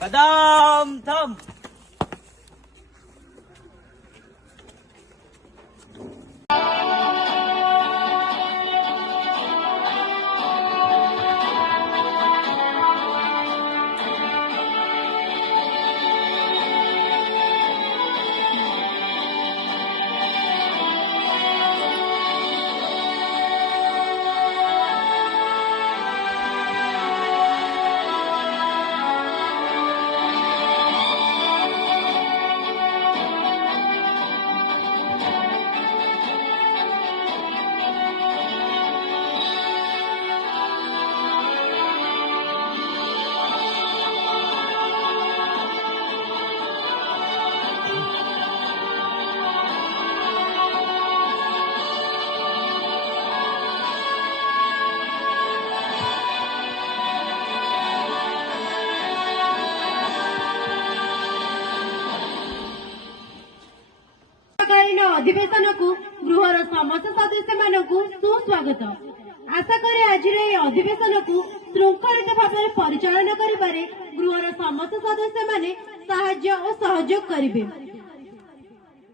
कदम थम। अधिवेशन को गृहर समस्त सदस्य मान सुस्वागत। आशा करे आज अधिवेशन को श्रृंखलित भाव में परिचालन करिबारे गृहर समस्त सदस्य माने साहाय्य और सहयोग करिवे।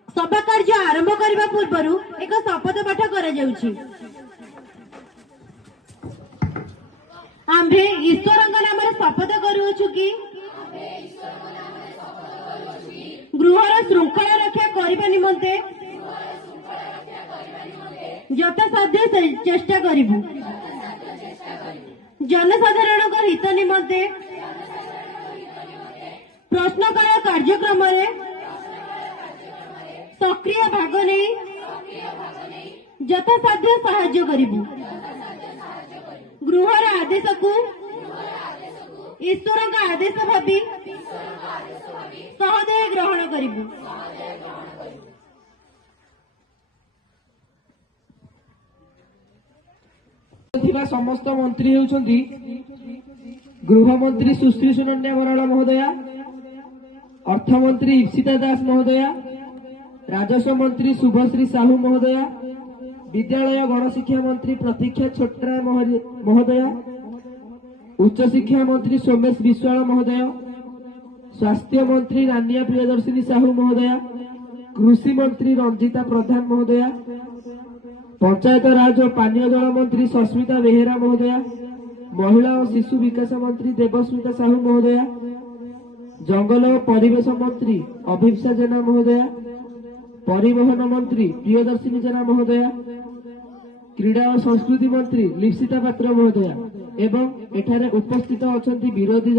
सभा कार्य आरंभ करने पूर्व एक शपथ पाठ करा जाउछि। आम्भे ईश्वरଙ୍କ नामରେ शपथ करूछु कि गृहर श्रृंखला रक्षा करने निमंते यथासाध्य चेष्टा करिबु। जनसाधारण हित निमंते प्रश्नकाल कार्यक्रम सक्रिय भाग नहीं यथासाध्य साहाय्य करिबु। गृहर आदेश को ईश्वर का आदेश भावी सहदय ग्रहण करिबु। समस्त मंत्री होउछन्ती गृहमंत्री सुश्री सुनंदा बराड़ महोदया, अर्थमंत्री इप्सिता दास महोदया, राजस्व मंत्री शुभश्री साहू महोदया, विद्यालय गणशिक्षा मंत्री प्रतीक्षा छोटरा महोदया, उच्च शिक्षा मंत्री सोमेश विश्वाल महोदय, स्वास्थ्य मंत्री रानिया प्रियदर्शिनी साहू महोदया, कृषि मंत्री रंजिता प्रधान महोदया, पंचायत राज और पानीय जल मंत्री सस्मिता बेहेरा महोदया, महिला और शिशु विकास मंत्री देवस्मिता साहू महोदया, जंगल और परिवेश मंत्री अभिप्सा जेना महोदया, परिवहन मंत्री प्रियदर्शिनी जेना महोदया, क्रीड़ा और संस्कृति मंत्री लिप्सिता पात्र महोदया एवं एठारे उपस्थित अछंती विरोधी